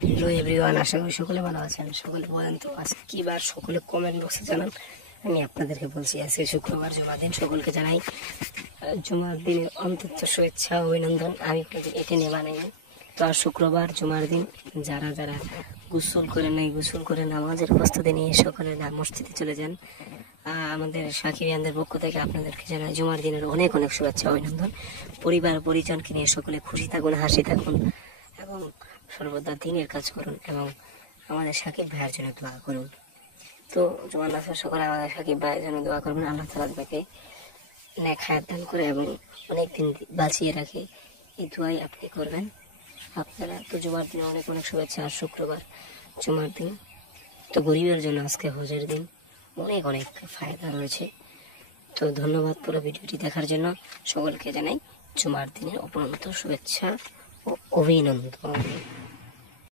Hello everyone, আশা করি সকলে ভালো আছেন। সকলে বলেন তো আজকে কি বার, সকলে কমেন্ট বক্সে জানান। আমি আপনাদেরকে বলছি আজকে শুক্রবার, জুমার দিন। সকলকে জানাই জুমার দিনের অন্তত শুভেচ্ছা, অভিনন্দন। আমি আপনাদের এটা নিয়ে বানাইনি। তো আর শুক্রবার, জুমার দিন যারা যারা গোসল করে নেই, গোসল করে নামাজের প্রস্তুতি নিয়ে সকলে মসজিদে চলে যান। আমাদের সাকিবিয়ানদের পক্ষ থেকে আপনাদেরকে জানাই জুমার দিনের অনেক অনেক শুভেচ্ছা, অভিনন্দন। পরিবার পরিজনকে নিয়ে সকলে খুশি থাকুন, হাসি থাকুন এবং সর্বদা দিনের কাজ করুন এবং আমাদের সাকিব ভাইয়ের জন্য দোয়া করুন। তো জুমার নামাজ সকলে আমাদের সাকিব ভাইয়ের জন্য দোয়া করবেন। আল্লাহ তাআলা তাকে নেক হায়াত দান করে এবং অনেক দিন বাঁচিয়ে রাখে, এই দোয়াই আপনি করবেন আপনারা। তো জুমার দিনে অনেক অনেক শুভেচ্ছা। আর শুক্রবার, জুমার দিন তো গরিবের জন্য আজকে হজের দিন, অনেক অনেক ফায়দা রয়েছে। তো ধন্যবাদ পুরো ভিডিওটি দেখার জন্য। সকলকে জানাই জুমার দিনের অপরন্ত শুভেচ্ছা ও অভিনন্দন।